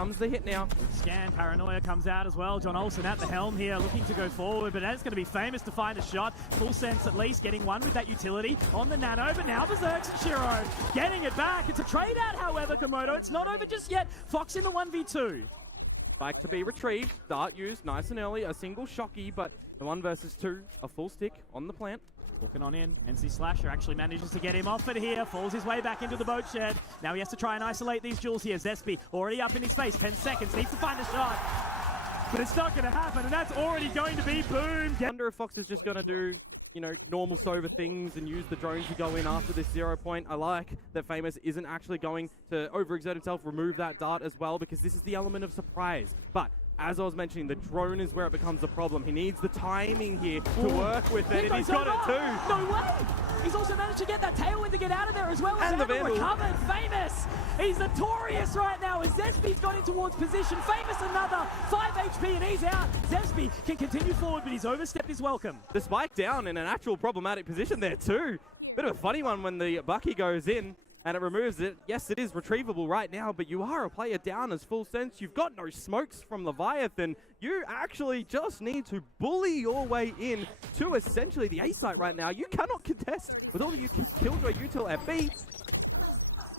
Comes the hit now. Scan, Paranoia comes out as well. John Olsen at the helm here, looking to go forward, but that's going to be famous to find a shot. Full sense at least, getting one with that utility on the Nano, but now Berserks and Shiro getting it back. It's a trade out, however, Komodo. It's not over just yet. Fox in the 1v2. Like to be retrieved. Dart used nice and early. A single shocky, but the 1 versus 2, a full stick on the plant. Walking on in, NC Slasher actually manages to get him off it here, falls his way back into the boat shed. Now he has to try and isolate these jewels here. Zespi already up in his face, 10 seconds, needs to find a shot. But it's not going to happen, and that's already going to be boom. I wonder if Fox is just going to do, you know, normal Sova things and use the drone to go in after this 0 point. I like that Famous isn't actually going to overexert himself, remove that dart as well, because this is the element of surprise. But as I was mentioning, the drone is where it becomes a problem. He needs the timing here to work with it, and he's got it too. No way! He's also managed to get that tailwind to get out of there as well. And the Vandal recovered. Famous! He's notorious right now as Zespi's got in towards position. Famous another 5 HP and he's out. Zespi can continue forward, but he's overstepped his welcome. The spike down in an actual problematic position there too. Bit of a funny one when the Bucky goes in and it removes it. Yes, it is retrievable right now, but you are a player down as Full Sense. You've got no smokes from Leviathan. You actually just need to bully your way in to essentially the A site right now. You cannot contest with all of you Killjoy util at B.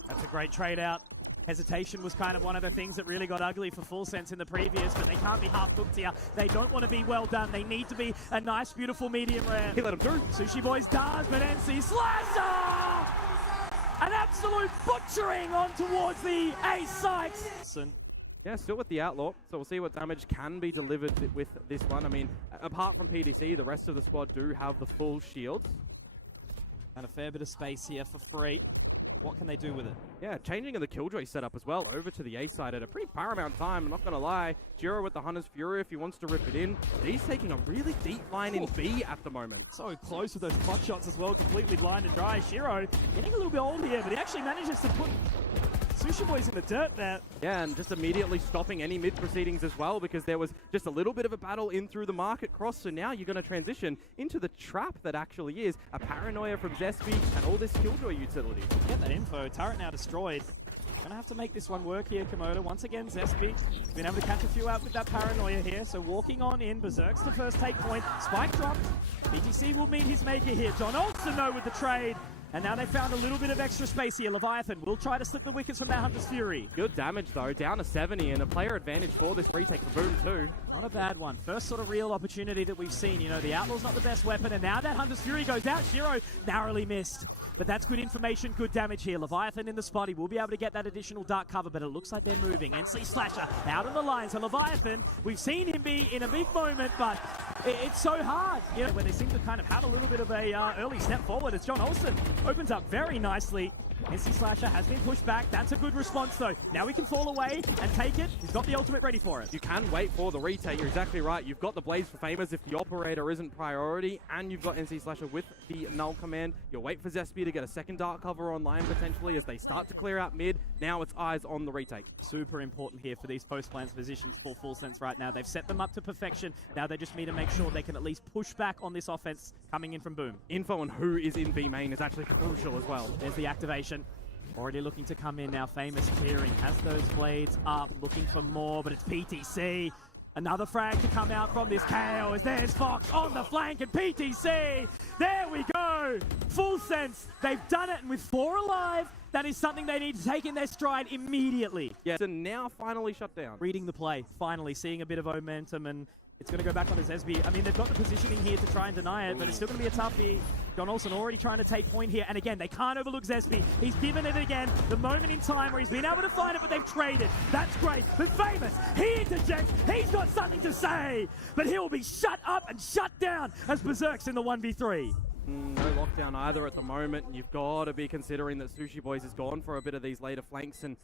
That's a great trade out. Hesitation was kind of one of the things that really got ugly for Full Sense in the previous, but they can't be half-cooked here. They don't want to be well done. They need to be a nice, beautiful medium rare. He let him through. Sushi Boys does, but NC Slasher! An absolute butchering on towards the A site. Yeah, still with the Outlaw, so we'll see what damage can be delivered with this one. I mean, apart from PDC, the rest of the squad do have the full shields. And a fair bit of space here for free. What can they do with it? Yeah, changing of the Killjoy setup as well over to the A side at a pretty paramount time. I'm not going to lie. Jiro with the Hunter's Fury if he wants to rip it in. He's taking a really deep line in B at the moment. So close with those pot shots as well, completely blind and dry. Shiro getting a little bit old here, but he actually manages to put Sushi Boys in the dirt there. Yeah, and just immediately stopping any mid proceedings as well, because there was just a little bit of a battle in through the market cross. So now you're going to transition into the trap that actually is a Paranoia from Zespi and all this Killjoy utility. Get that info. Turret now destroyed. Gonna have to make this one work here, Komodo. Once again, Zespi been able to catch a few out with that Paranoia here. So walking on in, Berserk's the first take point. Spike dropped. BTC will meet his maker here. John Olsen though with the trade. And now they found a little bit of extra space here. Leviathan will try to slip the wickets from that Hunter's Fury. Good damage though, down to 70 and a player advantage for this retake for Boom too. Not a bad one. First sort of real opportunity that we've seen. You know, the Outlaw's not the best weapon, and now that Hunter's Fury goes out. Shiro narrowly missed. But that's good information, good damage here. Leviathan in the spot. He will be able to get that additional dark cover, but it looks like they're moving. NC Slasher out on the line. So Leviathan, we've seen him be in a big moment, but it's so hard. You know, when they seem to kind of have a little bit of a early step forward, as John Olsen opens up very nicely. NC Slasher has been pushed back. That's a good response though. Now he can fall away and take it. He's got the ultimate ready for it. You can wait for the retake. You're exactly right. You've got the Blaze for Famous if the operator isn't priority, and you've got NC Slasher with the null command. You'll wait for Zespi to get a second dark cover online potentially as they start to clear out mid. Now it's eyes on the retake. Super important here for these post-plans positions for Full Sense right now. They've set them up to perfection. Now they just need to make sure they can at least push back on this offense coming in from Boom. Info on who is in B main is actually crucial as well. There's the activation. Already looking to come in now. Famous clearing, has those blades up, looking for more, but it's PTC. Another frag to come out from this KO as there's Fox on the flank and PTC. There we go. Full Sense. They've done it, and with 4 alive, that is something they need to take in their stride immediately. Yeah, so now finally shut down. Reading the play, finally seeing a bit of momentum, and it's going to go back on to Zespi. I mean, they've got the positioning here to try and deny it, but it's still going to be a toughie. John Olsen already trying to take point here, and again, they can't overlook Zespi. He's given it again, the moment in time where he's been able to find it, but they've traded. That's great, but Famous, he interjects. He's got something to say, but he'll be shut up and shut down as Berserk's in the 1v3. No lockdown either at the moment. You've got to be considering that Sushi Boys is gone for a bit of these later flanks, and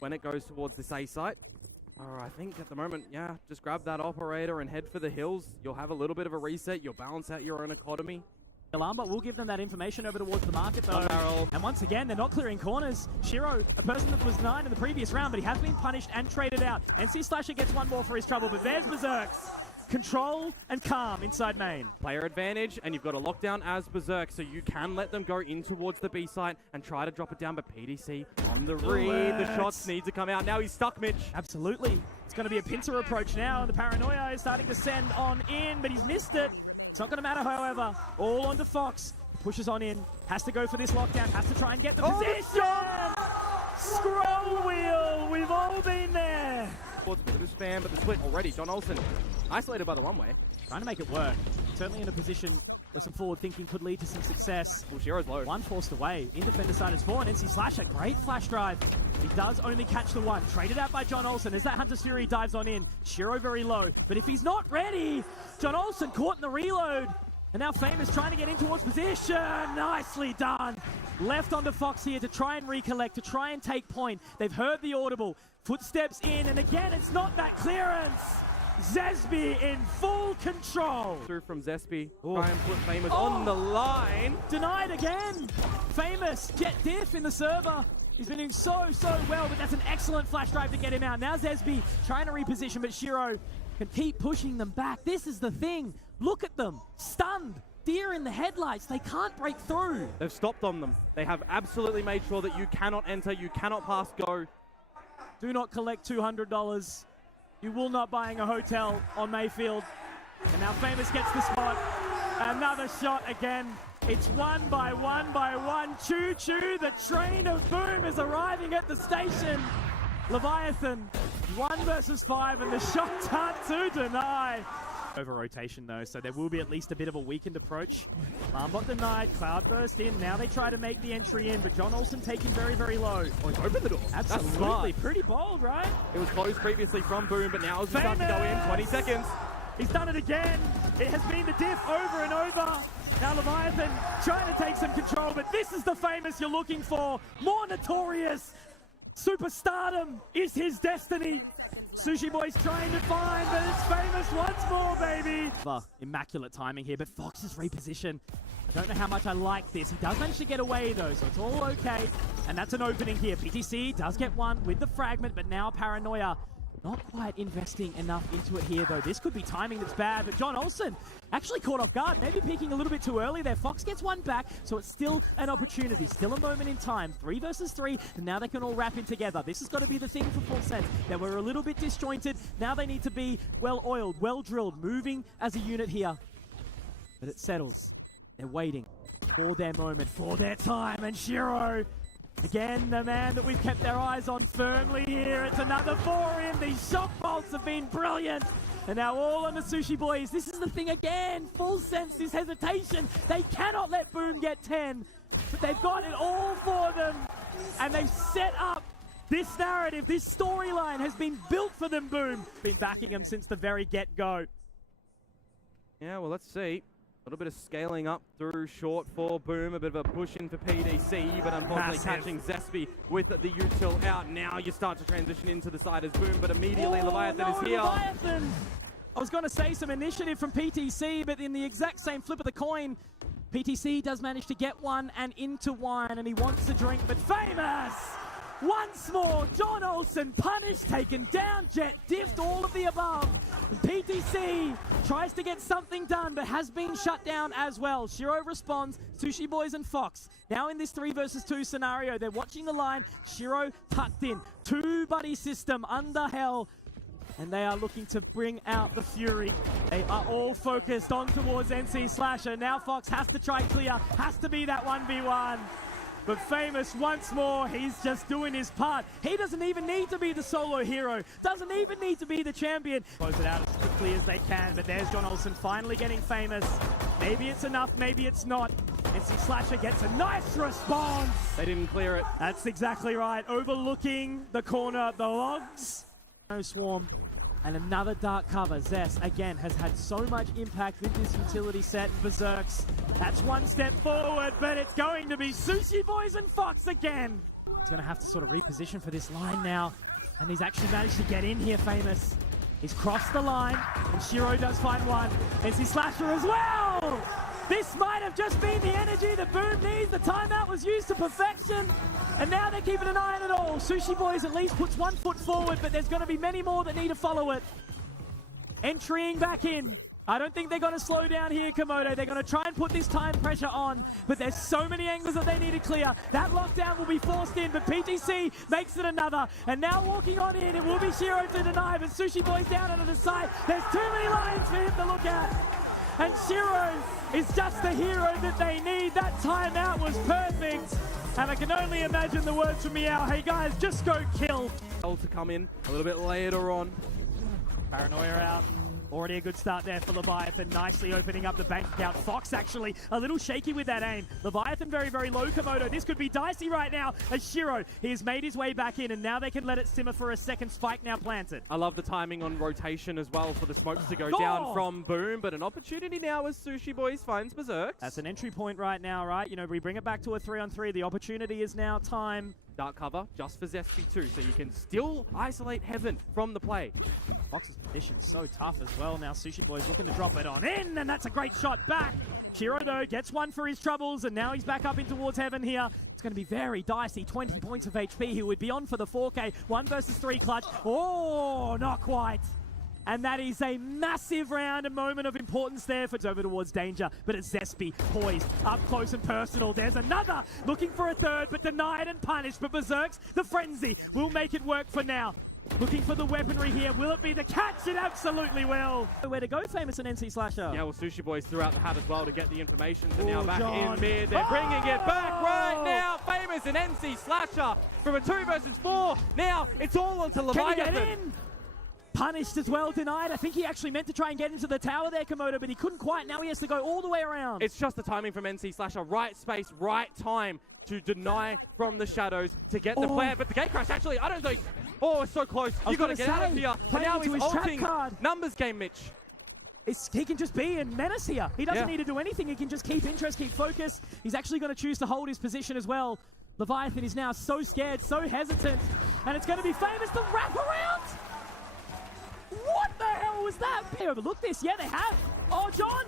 when it goes towards this A site, I think at the moment, yeah, just grab that operator and head for the hills. You'll have a little bit of a reset. You'll balance out your own economy. Alarmbot will give them that information over towards the market though. And once again, they're not clearing corners. Shiro, a person that was 9 in the previous round, but he has been punished and traded out. NC Slasher gets one more for his trouble, but there's Berserks. control and calm inside main. Player advantage, and you've got a lockdown as Berserk, so you can let them go in towards the B site and try to drop it down, but PDC on the read. The shots need to come out. Now he's stuck, Mitch. Absolutely. It's going to be a pincer approach now, and the paranoia is starting to send on in, but he's missed it. It's not going to matter, however. All onto Fox. Pushes on in. Has to go for this lockdown. Has to try and get the position. Scroll wheel. We've all been there. A bit of a spam, but the split already. John Olsen isolated by the one-way. Trying to make it work. Certainly in a position where some forward thinking could lead to some success. Well, Shiro's low. One forced away. In defender side is four, and NC Slasher. Great flash drive. He does only catch the one. Traded out by John Olsen as that Hunter's Fury dives on in. Shiro very low. But if he's not ready, John Olsen caught in the reload. And now Famous trying to get in towards position. Nicely done. Left onto Fox here to try and recollect, to try and take point. They've heard the audible. Footsteps in, and again, it's not that clearance. Zesby in full control. Through from Zesby. Try and put Famous on the line. Denied again. Famous, Jet Diff in the server. He's been doing so well, but that's an excellent flash drive to get him out. Now Zesby trying to reposition, but Shiro can keep pushing them back. This is the thing. Look at them. Stunned. Deer in the headlights. They can't break through. They've stopped on them. They have absolutely made sure that you cannot enter, you cannot pass go. Do not collect $200. You will not buying a hotel on Mayfield. And now Famous gets the spot. Another shot again. It's one by one. Choo-choo. The train of Boom is arriving at the station. Leviathan, 1 versus 5, and the shots aren't to deny. Over rotation though, so there will be at least a bit of a weakened approach. Lambot denied, Cloudburst in, now they try to make the entry in, but John Olsen taken very low. Oh, he's opened the door. Absolutely, pretty bold, right? It was closed previously from Boom, but now it's starting to go in, 20 seconds. He's done it again. It has been the diff over and over. Now Leviathan trying to take some control, but this is the Famous you're looking for. More notorious. Superstardom is his destiny. Sushi Boy's trying to find, but it's Famous once more, baby. Immaculate timing here, but Fox's reposition. I don't know how much I like this. He does manage to get away, though, so it's all okay. And that's an opening here. PTC does get one with the fragment, but now Paranoia not quite investing enough into it here, though. This could be timing that's bad, but John Olsen actually caught off guard, maybe peeking a little bit too early there. Fox gets one back, so it's still an opportunity, still a moment in time. 3 versus 3, and now they can all wrap in together. This has got to be the thing for Full Sense. They were a little bit disjointed. Now they need to be well-oiled, well-drilled, moving as a unit here. But it settles. They're waiting for their moment, for their time, and Shiro, again, the man that we've kept their eyes on firmly here. It's another 4 in. These shot bolts have been brilliant. And now all on the Sushi Boys. This is the thing again. Full Sense, this hesitation. They cannot let Boom get 10. But they've got it all for them. And they've set up this narrative. This storyline has been built for them, Boom. Been backing them since the very get-go. Yeah, well, let's see. A little bit of scaling up through short for Boom, a bit of a push in for PDC, but unfortunately catching Zesby with the util out. Now you start to transition into the side as Boom, but immediately Leviathan is here. Leviathan! I was going to say some initiative from PTC, but in the exact same flip of the coin, PTC does manage to get one and into wine, and he wants a drink, but Famous! Once more, John Olsen punished, taken down, Jet diffed, all of the above. PTC tries to get something done, but has been shut down as well. Shiro responds, Sushi Boys and Fox. Now in this 3 versus 2 scenario, they're watching the line. Shiro tucked in, 2-buddy system under hell. And they are looking to bring out the Fury. They are all focused on towards NC Slasher. Now Fox has to try clear, has to be that 1v1. But Famous once more, he's just doing his part. He doesn't even need to be the solo hero. Doesn't even need to be the champion. Close it out as quickly as they can, but there's John Olsen finally getting Famous. Maybe it's enough, maybe it's not. NC Slasher gets a nice response. They didn't clear it. That's exactly right. Overlooking the corner, the logs. No swarm. And another dark cover. Zess, again, has had so much impact with this utility set. Berserks. That's one step forward, but it's going to be Sushi Boys and Fox again. He's going to have to sort of reposition for this line now. And he's actually managed to get in here, Famous. He's crossed the line, and Shiro does find one. NC Slasher as well! This might have just been the energy that Boom needs. The timeout was used to perfection. And now they're keeping an eye on it all. Sushi Boys at least puts 1 foot forward, but there's going to be many more that need to follow it. entering back in. I don't think they're going to slow down here, Komodo. They're going to try and put this time pressure on, but there's so many angles that they need to clear. That lockdown will be forced in, but PTC makes it another. And now walking on in, it will be Shiro to deny, but Sushi Boy's down onto the side. There's too many lines for him to look at. And Shiro is just the hero that they need. That timeout was perfect. And I can only imagine the words from Meow. Hey guys, just go kill. To come in a little bit later on. Paranoia out. Already a good start there for Leviathan, nicely opening up the bank account. Fox actually a little shaky with that aim. Leviathan very, very low, Komodo. This could be dicey right now as Shiro, he has made his way back in and now they can let it simmer for a second. Spike now planted. I love the timing on rotation as well for the smokes to go down from Boom, but an opportunity now as Sushi Boys finds Berserks. That's an entry point right now, right? You know, we bring it back to a 3-on-3. The opportunity is now time. Dark cover just for Zespi too, so you can still isolate Heaven from the play. Fox's position so tough as well. Now Sushi Boy's looking to drop it on in, and that's a great shot back. Shiro though gets one for his troubles, and now he's back up in towards Heaven here. It's going to be very dicey. 20 points of HP. He would be on for the 4K. 1 versus 3 clutch. Oh, not quite. And that is a massive round, a moment of importance there for it's over towards Danger. But it's Zespi poised, up close and personal. There's another, looking for a third, but denied and punished. But Berserks, the frenzy, will make it work for now. Looking for the weaponry here. Will it be the catch? It absolutely will. Where to go, Famous and NC Slasher? Yeah, well, Sushi Boys threw out the hat as well to get the information. So now back in mid. They're bringing it back right now. Famous and NC Slasher from a 2 versus 4. Now it's all onto Leviathan. Can he get in? Punished as well, denied. I think he actually meant to try and get into the tower there, Komodo, but he couldn't quite. Now he has to go all the way around. It's just the timing from NC Slasher. Right space, right time to deny from the shadows to get the flare. But the gate crash, actually, I don't think... Oh, it's so close. You got to get out of here. And now he's ulting numbers game, Mitch. He can just be in menace here. He doesn't need to do anything. He can just keep interest, keep focus. He's actually going to choose to hold his position as well. Leviathan is now so scared, so hesitant. And it's going to be Famous to wrap around. What the hell was that? They overlooked this. Yeah, they have. Oh, John.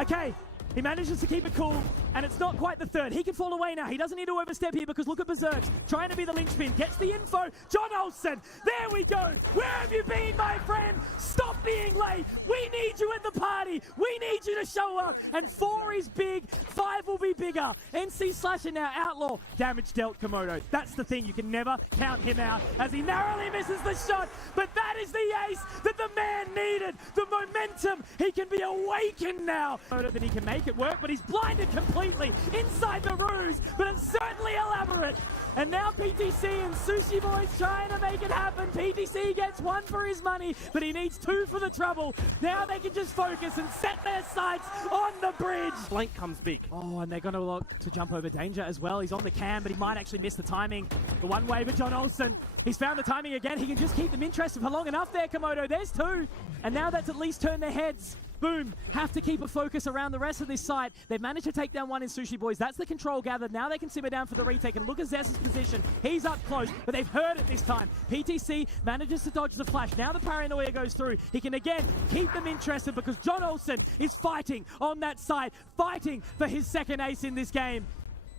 Okay. He manages to keep it cool, and it's not quite the third. He can fall away now. He doesn't need to overstep here because look at Berserks trying to be the linchpin. Gets the info. John Olsen. There we go. Where have you been, my friend? Stop being late. We need you at the party. We need you to show up. And 4 is big. 5 will be bigger. NC Slasher now outlaw. Damage dealt, Komodo. That's the thing. You can never count him out as he narrowly misses the shot. But that is the ace that the man needed. The momentum. He can be awakened now. That he can make it work, but he's blinded completely inside the ruse, but it's certainly elaborate. And now PTC and Sushi Boys trying to make it happen. PTC gets 1 for his money, but he needs 2 for the trouble. Now they can just focus and set their sights on the bridge. Blank comes big. Oh, and they're going to look to jump over Danger as well. He's on the cam, but he might actually miss the timing. The one way for John Olsen. He's found the timing again. He can just keep them interested for long enough there, Komodo. There's 2. And now that's at least turned their heads. Boom, have to keep a focus around the rest of this site. They've managed to take down 1 in Sushi Boys. That's the control gathered. Now they can simmer down for the retake. And look at Zess's position. He's up close, but they've heard it this time. PTC manages to dodge the flash. Now the paranoia goes through. He can again keep them interested because John Olsen is fighting on that site, fighting for his second ace in this game.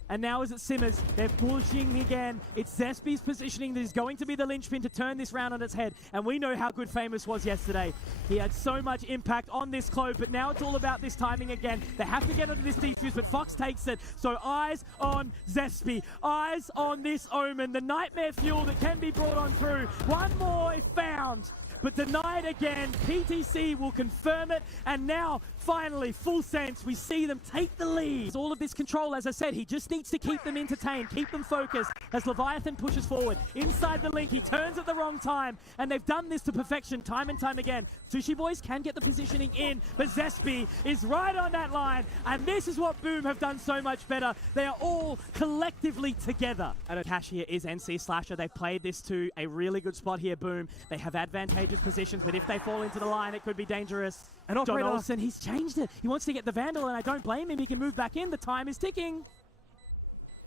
And now as it simmers, they're pushing again. It's Zespi's positioning that is going to be the linchpin to turn this round on its head. And we know how good Famous was yesterday. He had so much impact on this close, but now it's all about this timing again. They have to get onto this defuse, but Fox takes it. So eyes on Zespi. Eyes on this Omen. The nightmare fuel that can be brought on through. 1 more if found. But denied again. PTC will confirm it. And now, finally, full sense, we see them take the lead. All of this control, as I said, he just needs to keep them entertained, keep them focused as Leviathan pushes forward. Inside the link, he turns at the wrong time. And they've done this to perfection time and time again. Sushi Boys can get the positioning in, but Zespi is right on that line. And this is what Boom have done so much better. They are all collectively together. And cash here is NC Slasher. They've played this to a really good spot here, Boom. They have advantageous positions, but if they fall into the line, it could be dangerous. And John Olsen, he's changed it. He wants to get the Vandal, and I don't blame him. He can move back in. The time is ticking.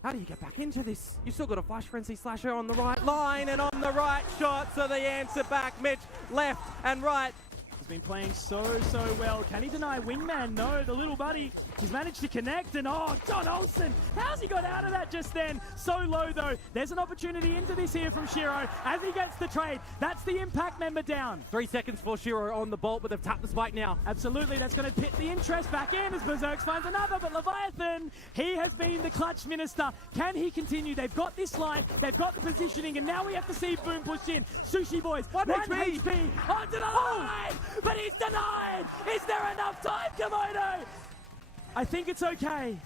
How do you get back into this? You still got a Flash Frenzy Slasher on the right line and on the right shot, so the answer back, Mitch, left and right. been playing so well. Can he deny Wingman? No, the little buddy. He's managed to connect, and oh, John Olsen, how's he got out of that just then? So low though. There's an opportunity into this here from Shiro as he gets the trade. That's the impact member down. 3 seconds for Shiro on the bolt, but they've tapped the spike now. Absolutely, that's going to pit the interest back in as Berserk finds another, but Leviathan, he has been the clutch minister. Can he continue? They've got this line, they've got the positioning, and now we have to see Boom push in. Sushi Boys, 1 HP onto the line, but he's denied. Is there enough time, Komodo? I think it's okay.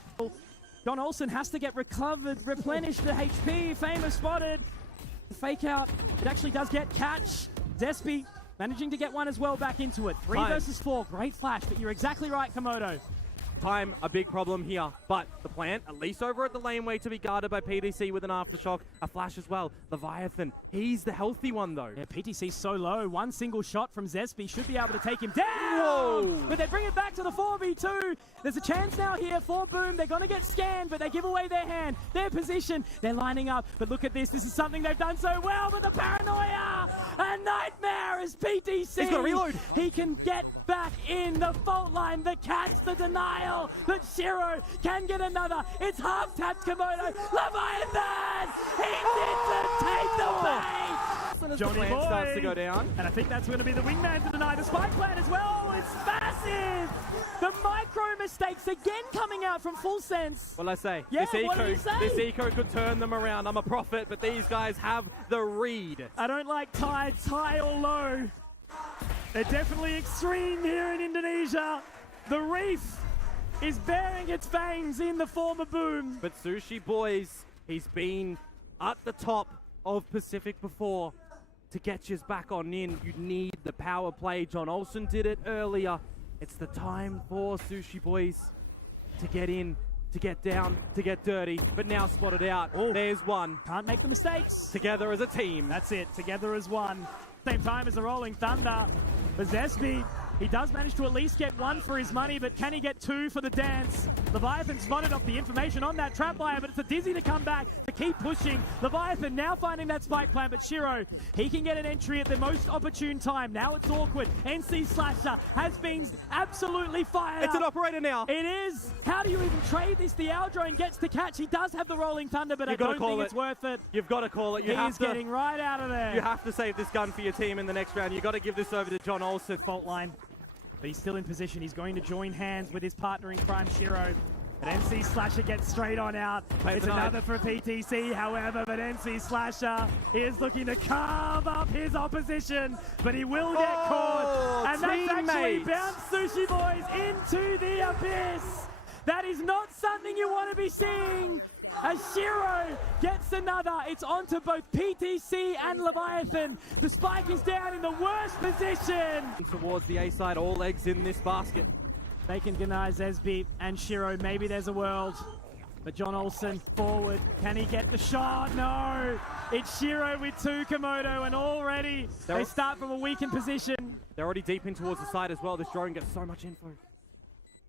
John Olsen has to get recovered, replenish the HP. Famous spotted. The fake out, it actually does get catch. Zespi managing to get one as well back into it. 3 versus 4, great flash, but you're exactly right, Komodo. Time, a big problem here, but the plant, at least over at the laneway, to be guarded by PTC with an aftershock, a flash as well. Leviathan, he's the healthy one though. Yeah, PTC's so low. 1 single shot from Zespi should be able to take him down. Whoa! But they bring it back to the 4v2. There's a chance now here for Boom. They're going to get scanned, but they give away their hand, their position. They're lining up, but look at this. This is something they've done so well, but the paranoia, a nightmare is PTC. He's got to reload. He can get back in the fault line, the catch, the denial, but Shiro can get another. It's half tapped Komodo. Leviathan! He didn't take the bait! As Johnny the plant starts to go down. And I think that's going to be the wingman to deny the spike plant as well. It's massive! The micro mistakes again coming out from Full Sense. Well, I say, yeah, this eco could turn them around. I'm a prophet, but these guys have the read. I don't like tides, high or low. They're definitely extreme here in Indonesia. The reef is bearing its fangs in the form of Boom. But Sushi Boys, he's been at the top of Pacific before. To get you back on in, you need the power play. John Olsen did it earlier. It's the time for Sushi Boys to get in, to get down, to get dirty, but now spotted out. Ooh. There's one. Can't make the mistakes. Together as a team. That's it, together as one. Same time as the Rolling Thunder. But Zespi, he does manage to at least get 1 for his money, but can he get 2 for the dance? Leviathan spotted off the information on that trap wire, but it's a Dizzy to come back to keep pushing. Leviathan now finding that spike plant, but Shiro, he can get an entry at the most opportune time. Now it's awkward. NC Slasher has been absolutely fired It's up. an operator now. It is. How do you even trade this? The Aldrone gets to catch. He does have the Rolling Thunder, but I don't think it's worth it. You've got to call it. He's getting right out of there. You have to save this gun for your team in the next round. You've got to give this over to John Olsen. Fault line. But he's still in position. He's going to join hands with his partner in crime, Shiro. But NC Slasher gets straight on out. It's another for PTC, however, but NC Slasher is looking to carve up his opposition, but he will get caught. And that's actually bounced Sushi Boys into the abyss. That is not something you want to be seeing. As Shiro gets another, it's onto both PTC and Leviathan. The spike is down in the worst position. Towards the A side, all eggs in this basket. They can deny Zesbi and Shiro. Maybe there's a world. But John Olsen forward. Can he get the shot? No. It's Shiro with 2, Komodo, and already they start from a weakened position. They're already deep in towards the side as well. This drone gets so much info.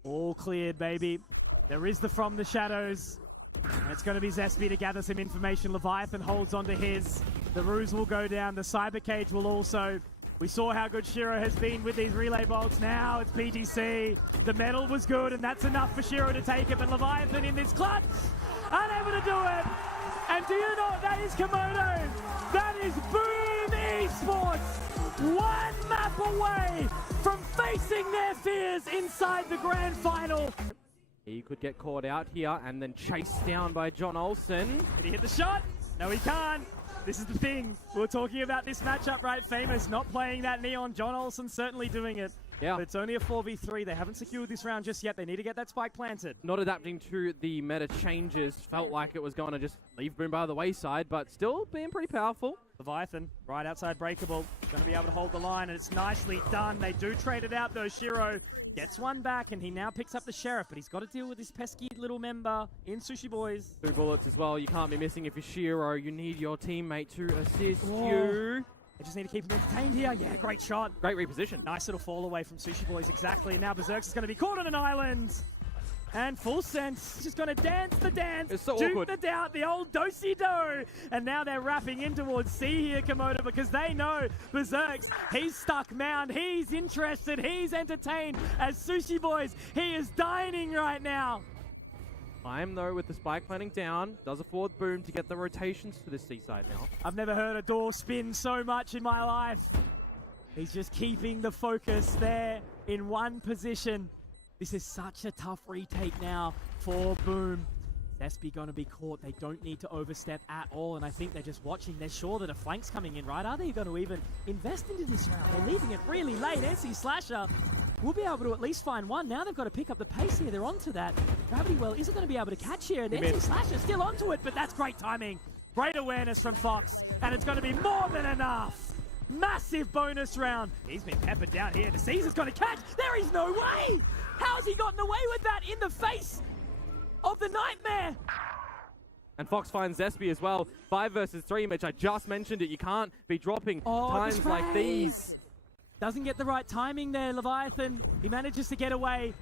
All cleared, baby. There is the From the Shadows. And it's going to be Zespi to gather some information. Leviathan holds onto his. The ruse will go down. The cyber cage will also. We saw how good Shiro has been with these relay bolts. Now it's PTC. The metal was good, and that's enough for Shiro to take it. But Leviathan in this clutch, unable to do it. And do you know what that is, Komodo? That is Boom Esports. 1 map away from facing their fears inside the grand final. He could get caught out here and then chased down by John Olsen. Did he hit the shot? No, he can't. This is the thing. We were talking about this matchup, right? Famous not playing that Neon. John Olsen certainly doing it. Yeah. But it's only a 4v3. They haven't secured this round just yet. They need to get that spike planted. Not adapting to the meta changes. Felt like it was going to just leave Boom by the wayside, but still being pretty powerful. Leviathan, right outside Breakable. Going to be able to hold the line, and it's nicely done. They do trade it out, though. Shiro gets one back, and he now picks up the Sheriff, but he's got to deal with this pesky little member in Sushi Boys. 2 bullets as well. You can't be missing if you're Shiro. You need your teammate to assist you. They just need to keep him entertained here. Yeah, great shot. Great reposition. Nice little fall away from Sushi Boys, exactly. And now Berserk's is going to be caught on an island. And full sense, just gonna dance the dance, It's so juke awkward. the doubt, the old do-si-do. And now they're wrapping in towards C here, Komodo, because they know Berserks, he's stuck mound, he's interested, he's entertained. As Sushi Boys, he is dining right now. Time though with the spike planting down, does a forward boom to get the rotations to the C side now. I've never heard a door spin so much in my life. He's just keeping the focus there in one position. This is such a tough retake now for Boom. Zespi gonna be caught. They don't need to overstep at all, and I think they're just watching. They're sure that a flank's coming in, right? Are they going to even invest into this round? They're leaving it really late. NC Slasher will be able to at least find one. Now they've got to pick up the pace here. They're onto that. Gravity Well isn't going to be able to catch here, and NC Slasher still onto it, but that's great timing. Great awareness from Fox, and it's going to be more than enough. Massive bonus round. He's been peppered down here. The Caesar's going to catch. There is no way. How's he gotten away with that in the face of the nightmare? And Fox finds Zespi as well. 5 versus 3, Mitch. I just mentioned it. You can't be dropping times like these. Doesn't get the right timing there, Leviathan. He manages to get away.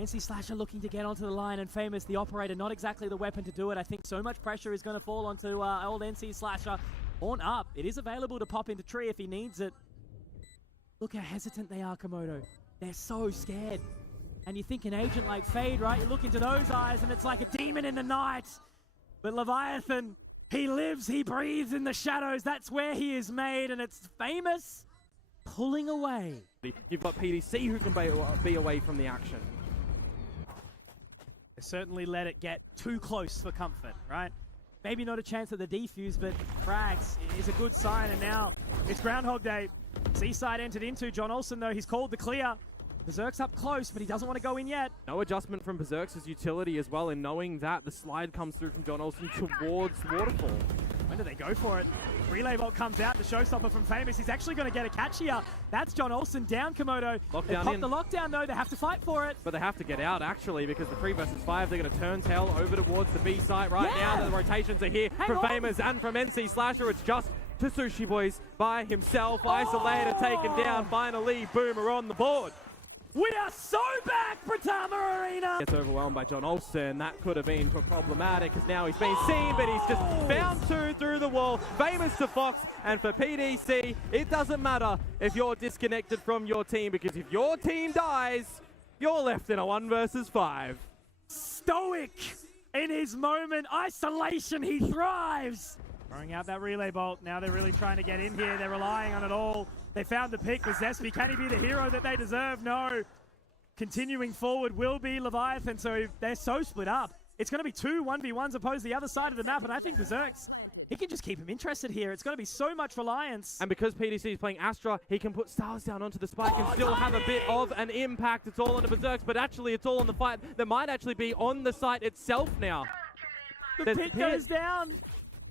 NC Slasher looking to get onto the line, and Famous, the operator, not exactly the weapon to do it. I think so much pressure is going to fall onto old NC Slasher. Horn up. It is available to pop into tree if he needs it. Look how hesitant they are, Komodo. They're so scared. And you think an agent like Fade, right? You look into those eyes and it's like a demon in the night. But Leviathan, he lives, he breathes in the shadows. That's where he is made, and it's Famous pulling away. You've got PDC who can be away from the action. They certainly let it get too close for comfort, right? Maybe not a chance at the defuse, but frags is a good sign, and now it's Groundhog Day. Seaside entered into. John Olsen, though, he's called the clear. Berserk's up close, but he doesn't want to go in yet. No adjustment from Berserk's utility as well in knowing that the slide comes through from John Olsen towards Waterfall. When do they go for it? Relay Bolt comes out, the showstopper from Famous. He's actually going to get a catch here. That's John Olsen down, Komodo. They pop the lockdown, though. They have to fight for it. But they have to get out, actually, because the 3 versus 5, they're going to turn tail over towards the B site right now. The rotations are here from Famous and from NC Slasher. It's just to Sushi Boys by himself. Isolated, taken down. Finally, Boomer on the board. We are so back, Bratama Arena! Gets overwhelmed by John Olsen. That could have been problematic, because now he's been seen, but he's just found 2 through the wall. Famous to Fox, and for PDC, it doesn't matter if you're disconnected from your team, because if your team dies, you're left in a 1 versus 5. Stoic in his moment. Isolation, he thrives. Throwing out that relay bolt. Now they're really trying to get in here. They're relying on it all. They found the pick with Zespi. Can he be the hero that they deserve? No. Continuing forward will be Leviathan, so they're so split up. It's going to be 2 1v1s opposed to the other side of the map, and I think Berserks, he can just keep him interested here. It's going to be so much reliance. And because PDC is playing Astra, he can put stars down onto the spike and still have a bit of an impact. It's all on the Berserks, but actually it's all on the fight that might actually be on the site itself now. The pit goes down.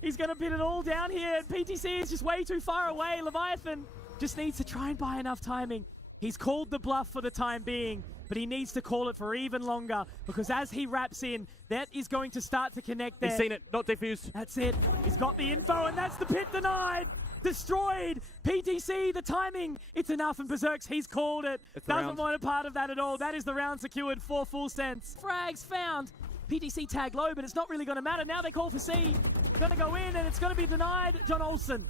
He's going to pin it all down here. PTC is just way too far away. Leviathan just needs to try and buy enough timing. He's called the bluff for the time being, but he needs to call it for even longer, because as he wraps in, that is going to start to connect there. He's seen it, not diffused. That's it. He's got the info, and that's the pit denied. Destroyed. PTC, the timing. It's enough, and Berserks, he's called it. Doesn't want a part of that at all. That is the round secured for full sense. Frags found. PTC tag low, but it's not really going to matter. Now they call for C. Going to go in, and it's going to be denied. John Olsen.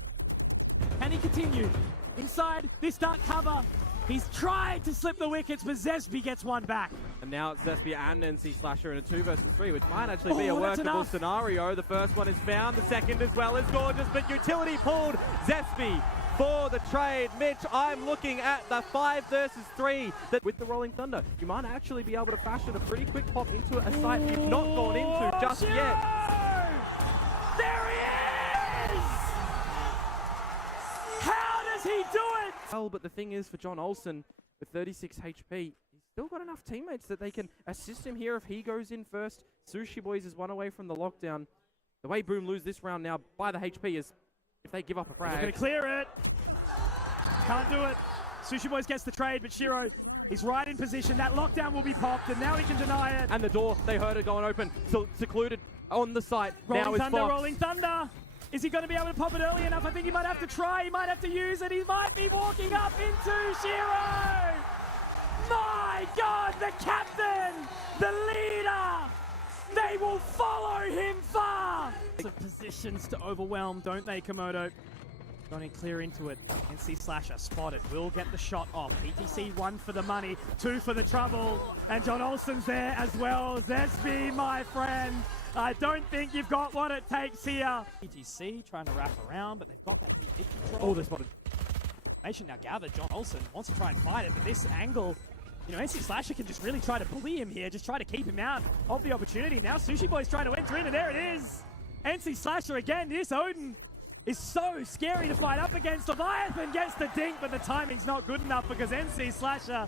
Can he continue? Inside this dark cover. He's tried to slip the wickets, but Zespi gets one back. And now it's Zespi and NC Slasher in a 2 versus 3, which might actually be a workable scenario. The first one is found. The second as well is gorgeous, but utility pulled Zespi for the trade. Mitch, I'm looking at the 5 versus 3 that with the Rolling Thunder, you might actually be able to fashion a pretty quick pop into a site you've not gone into just yet. There he is! How does he do it? Well, but the thing is, for John Olsen, with 36 HP, he's still got enough teammates that they can assist him here if he goes in first. Sushi Boys is 1 away from the lockdown. The way Boom lose this round now by the HP is if they give up a frag. He's going to clear it. Can't do it. Sushi Boys gets the trade, but Shiro, he's right in position. That lockdown will be popped, and now he can deny it. And the door, they heard it going open. So secluded on the site. Now it's Fox. Rolling Thunder. Is he going to be able to pop it early enough? I think he might have to try. He might have to use it. He might be walking up into Shiro. My God, the captain, the leader, they will follow him far. Positions to overwhelm, don't they, Komodo? Going clear into it. NC Slasher spotted, will get the shot off. PTC 1 for the money, 2 for the trouble, and John Olsen's there as well. Zesby, my friend, I don't think you've got what it takes here. PTC trying to wrap around, but they've got that deep hit control. Oh, they spotted. Information now gathered. John Olsen wants to try and fight it, but this angle, you know, NC Slasher can just really try to bully him here, just try to keep him out of the opportunity. Now Sushi Boy's trying to enter in, and there it is. NC Slasher again. This Odin is so scary to fight up against. Leviathan gets the dink, but the timing's not good enough because NC Slasher,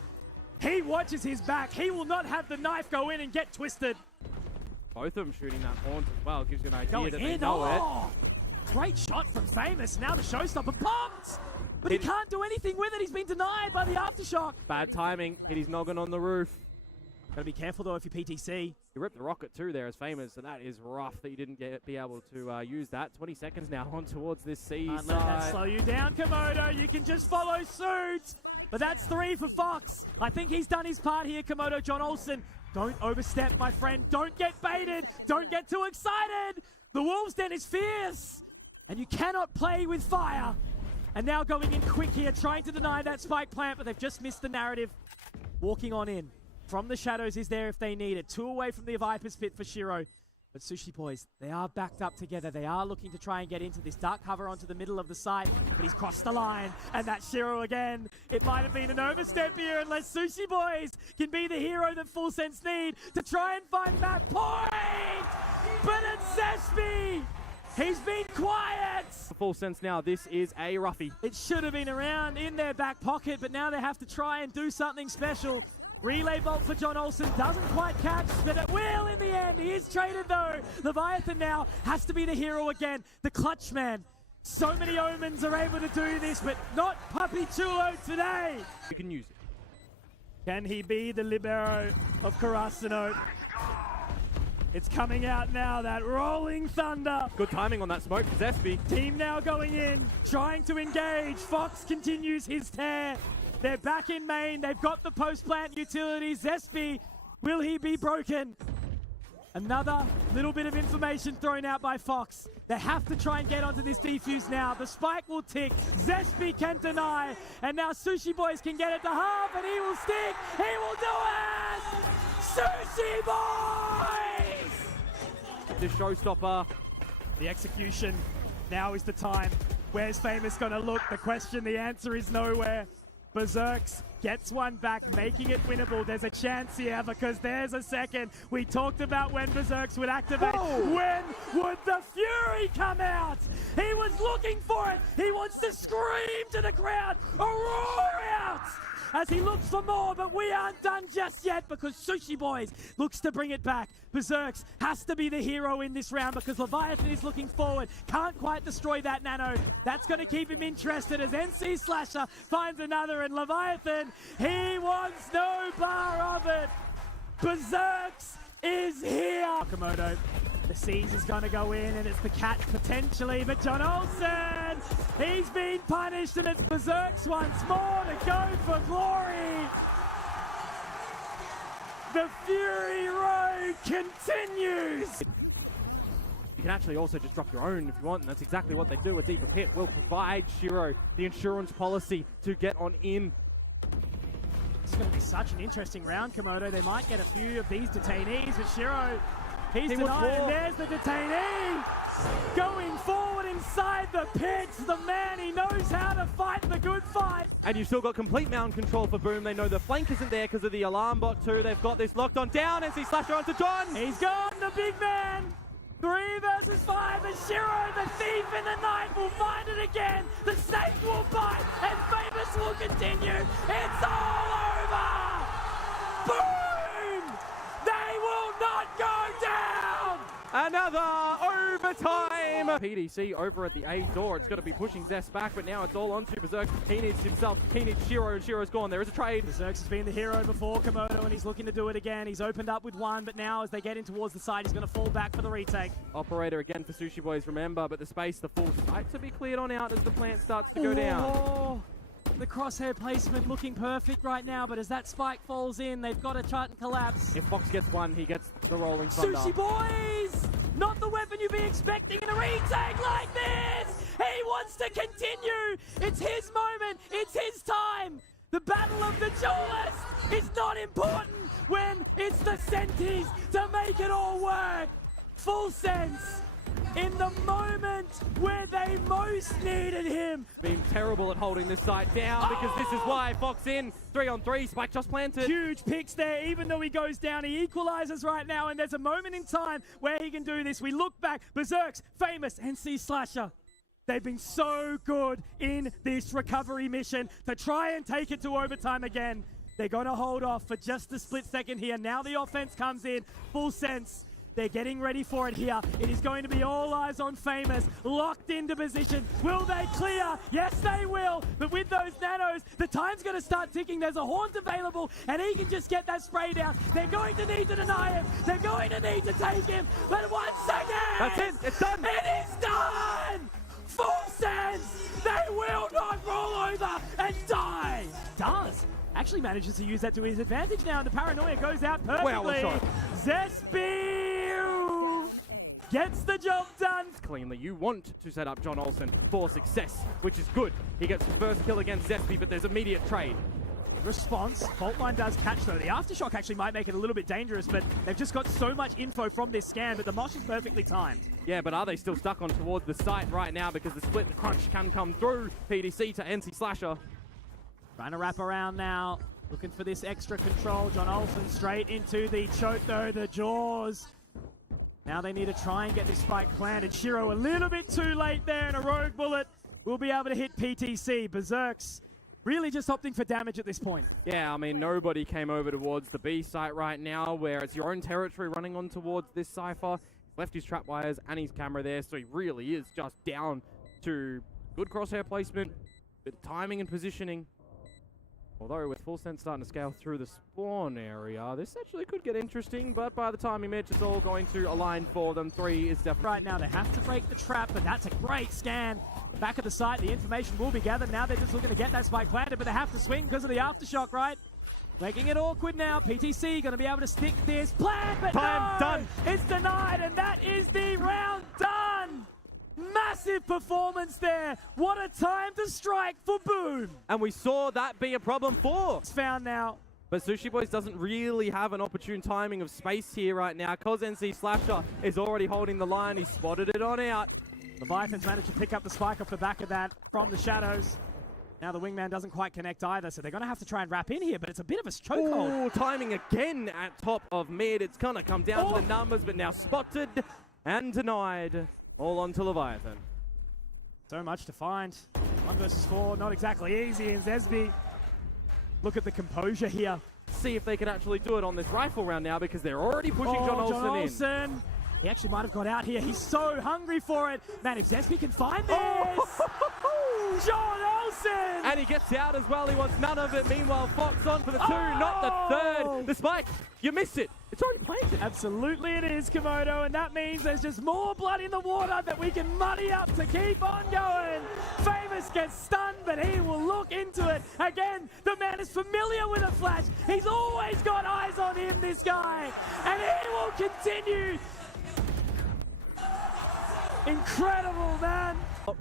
he watches his back. He will not have the knife go in and get twisted. Both of them shooting that haunt as well gives you an idea Going that in. they know it. Great shot from Famous. Now the showstopper popped, but he can't do anything with it. He's been denied by the aftershock. Bad timing. Hit his noggin on the roof. Gotta be careful though if you're PTC. He ripped the rocket too there as Famous, so that is rough that you didn't be able to use that. 20 seconds now on towards this C Can't side. let that slow you down, Komodo. You can just follow suit. But that's 3 for Fox. I think he's done his part here, Komodo. John Olsen, don't overstep, my friend. Don't get baited. Don't get too excited. The Wolves Den is fierce, and you cannot play with fire. And now going in quick here, trying to deny that spike plant, but they've just missed the narrative. Walking on in. From the shadows is there if they need it. 2 away from the Viper's Pit for Shiro. But Sushi Boys, they are backed up together. They are looking to try and get into this dark cover onto the middle of the site. But he's crossed the line. And that's Shiro again. It might have been an overstep here unless Sushi Boys can be the hero that Full Sense need to try and find that point. But it's Zesby. He's been quiet. Full Sense now, this is a roughie. It should have been around in their back pocket, but now they have to try and do something special. Relay bolt for John Olsen, doesn't quite catch, but it will in the end. He is traded though. Leviathan now has to be the hero again, the clutch man. So many Omens are able to do this, but not Puppy Chulo today. You can use it. Can he be the libero of Karasuno? It's coming out now, that rolling thunder. Good timing on that smoke for Zesby. Team now going in, trying to engage. Fox continues his tear. They're back in main. They've got the post-plant utilities. Zesby, will he be broken? Another little bit of information thrown out by Fox. They have to try and get onto this defuse now. The spike will tick. Zesby can deny. And now Sushi Boys can get it to half, and he will stick. He will do it! Sushi Boys! The showstopper. The execution. Now is the time. Where's Famous gonna look? The question, the answer is nowhere. Berserks gets one back, making it winnable. There's a chance here because there's a second. We talked about when Berserks would activate. Whoa. When would the Fury come out? He was looking for it. He wants to scream to the crowd, a roar out, as he looks for more, but we aren't done just yet because Sushi Boys looks to bring it back. Berserks has to be the hero in this round because Leviathan is looking forward. Can't quite destroy that nano. That's going to keep him interested as NC Slasher finds another, and Leviathan, he wants no bar of it. Berserks is here. Komodo, the Seas is going to go in, and it's the Cat potentially, but John Olsen, he's been punished, and it's Berserks once more to go for glory. The Fury Road continues. You can actually also just drop your own if you want, and that's exactly what they do. A deeper pit will provide Shiro the insurance policy to get on in. It's going to be such an interesting round, Komodo. They might get a few of these detainees, but Shiro, he's denied, and there's the detainee. Going forward inside the pits, the man, he knows how to fight the good fight. And you've still got complete mountain control for Boom. They know the flank isn't there because of the alarm bot too. They've got this locked on down. NC Slasher onto John. He's gone, the big man. 3 versus 5, and Shiro, the thief in the night, will find it again. The snake will bite, and Famous will continue. It's all over. Boom! They will not go down. Another overtime! PDC over at the A door. It's going to be pushing Zest back, but now it's all onto Berserk. He needs himself. He needs Shiro, and Shiro's gone. There is a trade. Berserk's has been the hero before, Komodo, and he's looking to do it again. He's opened up with one, but now as they get in towards the side, he's going to fall back for the retake. Operator again for Sushi Boys, remember, but the space, the full site to be cleared on out as the plant starts to go down. The crosshair placement looking perfect right now, but as that spike falls in, they've got to try and collapse. If Fox gets one, he gets the rolling thunder. Sushi Boys! Not the weapon you'd be expecting in a retake like this! He wants to continue! It's his moment! It's his time! The battle of the duelists is not important when it's the Senties to make it all work! Full Sense in the moment where they most needed him. Being terrible at holding this side down because this is why Fox in 3-on-3. Spike just planted. Huge picks there. Even though he goes down, he equalizes right now, and there's a moment in time where he can do this. We look back. Berserk's famous NC Slasher. They've been so good in this recovery mission to try and take it to overtime again. They're going to hold off for just a split second here. Now the offense comes in. Full Sense. They're getting ready for it here. It is going to be all eyes on Famous. Locked into position. Will they clear? Yes, they will. But with those nanos, the time's going to start ticking. There's a Haunt available, and he can just get that spray down. They're going to need to deny him. They're going to need to take him. But once again, that's it. It's done. It is done. Full Sense. They will not roll over and die. Does. Actually manages to use that to his advantage now, and the paranoia goes out perfectly. Well, Zespy gets the job done. Cleanly, you want to set up John Olsen for success, which is good. He gets the first kill against Zespy, but there's immediate trade. Response. Faultline does catch, though. The Aftershock actually might make it a little bit dangerous, but they've just got so much info from this scan, but the mosh is perfectly timed. Yeah, but are they still stuck on towards the site right now because the split, the crunch can come through PDC to NC Slasher. Trying to wrap around now, looking for this extra control. John Olsen straight into the choke, though, the jaws. Now they need to try and get this spike planted. Shiro a little bit too late there, and a rogue bullet will be able to hit PTC. Berserk's really just opting for damage at this point. Yeah, I mean, nobody came over towards the B site right now, where it's your own territory running on towards this Cypher. He's left his trap wires and his camera there, so he really is just down to good crosshair placement, bit of timing and positioning. Although with Full Sense starting to scale through the spawn area, this actually could get interesting, but by the time he Mitch, it's all going to align for them. 3 is definitely... Right now, they have to break the trap, but that's a great scan. Back at the site, the information will be gathered. Now they're just looking to get that spike planted, but they have to swing because of the Aftershock, right? Making it awkward now. PTC going to be able to stick this. Plan, but no! Done. It's denied, and that is the round done! Massive performance there. What a time to strike for Boom. And we saw that be a problem for. It's found now. But Sushi Boys doesn't really have an opportune timing of space here right now. Cause NC Slasher is already holding the line. He spotted it on out. Leviathan's managed to pick up the spike off the back of that from the shadows. Now the wingman doesn't quite connect either, so they're going to have to try and wrap in here, but it's a bit of a chokehold. Oh, timing again at top of mid. It's going to come down to the numbers, but now spotted and denied. All on to Leviathan. So much to find. 1 versus 4, not exactly easy. And Zesby, look at the composure here. See if they can actually do it on this rifle round now because they're already pushing John Olsen in. He actually might have got out here. He's so hungry for it. Man, if Zesby can find this. John Olsen! And he gets out as well. He wants none of it. Meanwhile, Fox on for the 2, not the 3rd. The spike, you missed it. It's already planted. Absolutely it is, Komodo, and that means there's just more blood in the water that we can muddy up to keep on going. Famous gets stunned, but he will look into it. Again, the man is familiar with a flash. He's always got eyes on him, this guy, and he will continue. Incredible, man.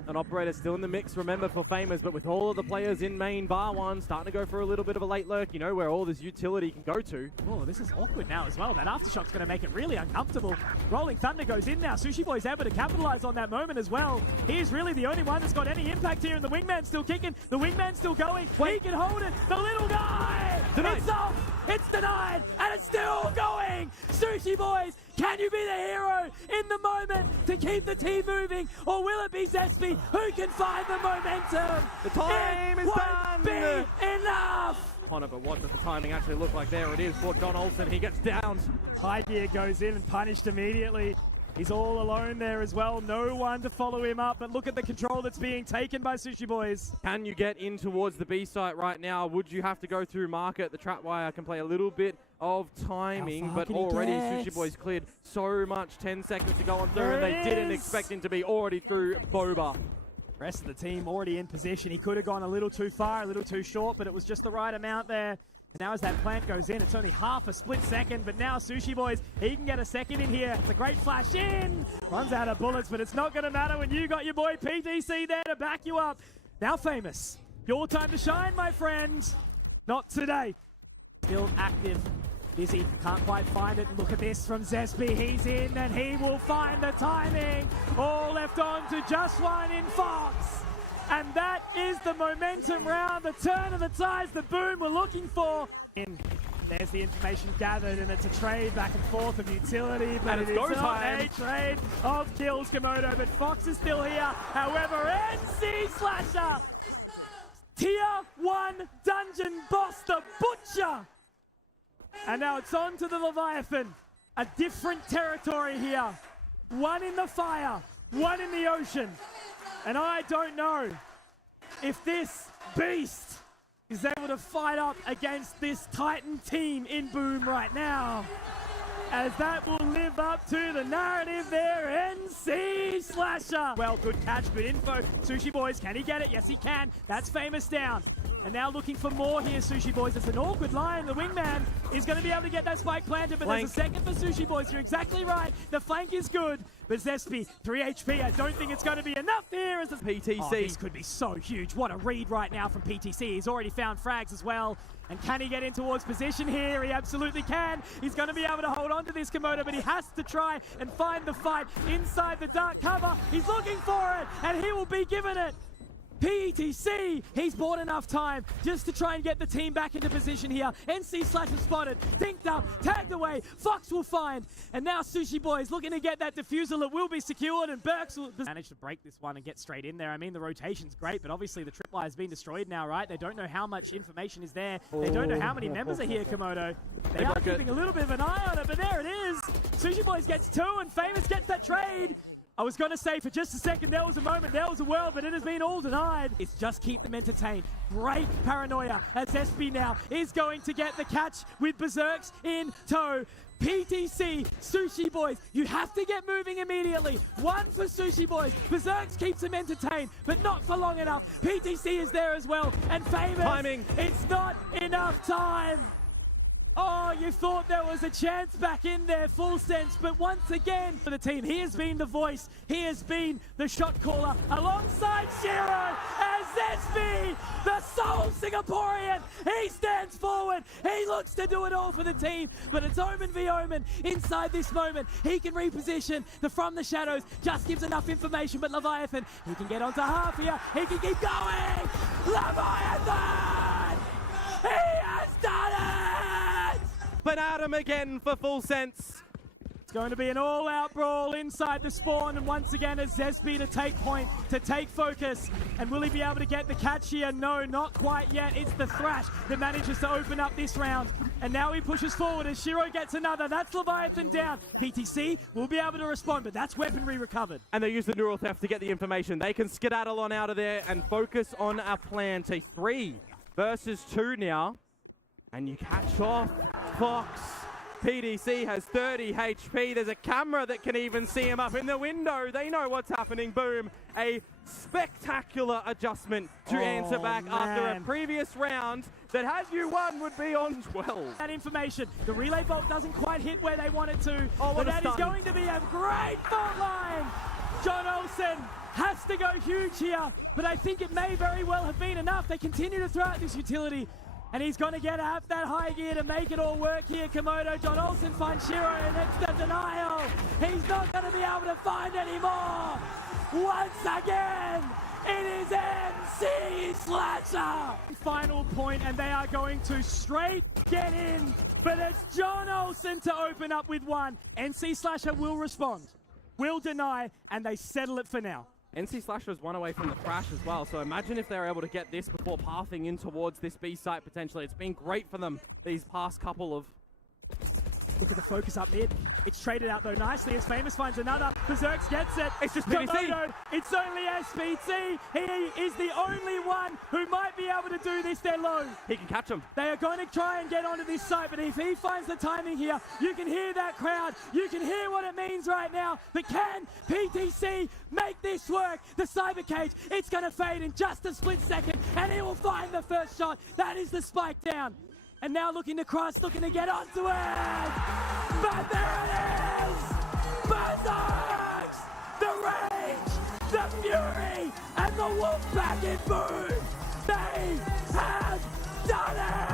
An operator still in the mix, remember, for Famous, but with all of the players in main bar 1 starting to go for a little bit of a late lurk, you know, where all this utility can go to. Oh, this is awkward now as well. That Aftershock's going to make it really uncomfortable. Rolling Thunder goes in now. Sushi Boy's able to capitalize on that moment as well. He is really the only one that's got any impact here, and the wingman's still kicking. The wingman's still going. He can hold it. The little guy! Denied. It's off! It's denied! And it's still going! Sushi Boys, can you be the hero in the moment to keep the team moving? Or will it be Zespy who can find the momentum? The time is done! Be enough! Connor, but what does the timing actually look like? There it is for John Olsen. He gets down. High gear goes in and punished immediately. He's all alone there as well. No one to follow him up, but look at the control that's being taken by Sushi Boys. Can you get in towards the B site right now? Would you have to go through market? The trap wire can play a little bit of timing, but already Sushi Boys cleared so much. 10 seconds to go on through, and they didn't expect him to be already through Boba. Rest of the team already in position. He could have gone a little too far, a little too short, but it was just the right amount there. And now as that plant goes in, it's only half a split second, but now Sushi Boys, he can get a second in here. It's a great flash in. Runs out of bullets, but it's not going to matter when you got your boy PTC there to back you up. Now Famous, your time to shine, my friend. Not today. Still active. Busy, can't quite find it. Look at this from Zespi. He's in and he will find the timing. All left on to just one in Fox. And that is the momentum round, the turn of the tides, the boom we're looking for. There's the information gathered, and it's a trade back and forth of utility, but it is not a trade of kills, Komodo. But Fox is still here. However, NC Slasher, Tier 1 Dungeon Boss, the Butcher. And now it's on to the Leviathan. A different territory here. One in the fire, one in the ocean. And I don't know if this beast is able to fight up against this Titan team in Boom right now, as that will live up to the narrative there. NC Slasher. Well, good catch, good info. Sushi Boys, can he get it? Yes, he can. That's Famous down. And now looking for more here, Sushi Boys. It's an awkward line. The wingman is going to be able to get that spike planted, but there's a second for Sushi Boys. You're exactly right. The flank is good, but Zespi, 3 HP. I don't think it's going to be enough here as the PTC. Oh, this could be so huge. What a read right now from PTC. He's already found frags as well. And can he get in towards position here? He absolutely can. He's going to be able to hold on to this Komodo, but he has to try and find the fight inside the dark cover. He's looking for it, and he will be given it. PTC, he's bought enough time just to try and get the team back into position here. NC Slasher spotted, dinked up, tagged away, Fox will find, and now Sushi Boys looking to get that diffusal. It will be secured, and Burks will manage to break this one and get straight in there. I mean, the rotation's great, but obviously the tripwire has been destroyed now, right? They don't know how much information is there. They don't know how many members are here, Komodo. They are keeping a little bit of an eye on it, but there it is. Sushi Boys gets 2, and Famous gets that trade. I was going to say for just a second, there was a moment, there was a world, but it has been all denied. It's just keep them entertained. Great paranoia as SB now is going to get the catch with Berserks in tow. PTC, Sushi Boys, you have to get moving immediately. 1 for Sushi Boys. Berserks keeps them entertained, but not for long enough. PTC is there as well, and Famous. Timing. It's not enough time. Oh, you thought there was a chance back in there, full sense, but once again for the team, he has been the voice, he has been the shot caller alongside Shiro as SB, the sole Singaporean. He stands forward, he looks to do it all for the team, but it's Omen v Omen inside this moment. He can reposition, the From the Shadows just gives enough information, but Leviathan, he can get onto half here, he can keep going. Leviathan, he has done it. Adam again for full sense. It's going to be an all-out brawl inside the spawn, and once again as Zesby to take point, to take focus. And will he be able to get the catch here? No, not quite yet. It's the Thrash that manages to open up this round. And now he pushes forward as Shiro gets another. That's Leviathan down. PTC will be able to respond, but that's weaponry recovered. And they use the neural theft to get the information. They can skedaddle on out of there and focus on a plan to 3 versus 2 now. And you catch off Fox. PDC has 30 HP. There's a camera that can even see him up in the window. They know what's happening. Boom. A spectacular adjustment to answer back after a previous round that had you won would be on 12. That information. The relay bolt doesn't quite hit where they want it to. But that is going to be a great fault line. John Olsen has to go huge here. But I think it may very well have been enough. They continue to throw out this utility. And he's going to get up that high gear to make it all work here. Komodo, John Olsen finds Shiro, and it's the denial. He's not going to be able to find any more. Once again, it is NC Slasher. Final point, and they are going to straight get in. But it's John Olsen to open up with 1. NC Slasher will respond, will deny, and they settle it for now. NC Slasher is 1 away from the Thrash as well, so imagine if they're able to get this before pathing in towards this B site potentially. It's been great for them these past couple of Look at the focus up mid. It's traded out though nicely as Famous finds another. Berserks gets it. It's just Komodo, PVC. it's only SPT. He is the only one who might be able to do this. They're low. He can catch him. They are going to try and get onto this site, but if he finds the timing here, you can hear that crowd. You can hear what it means right now. But can PTC make this work? The cyber cage, it's going to fade in just a split second, and he will find the first shot. That is the spike down. And now looking to cross, looking to get onto it. But there it is! Berserks! The rage, the fury, and the wolf back in boom! They have done it!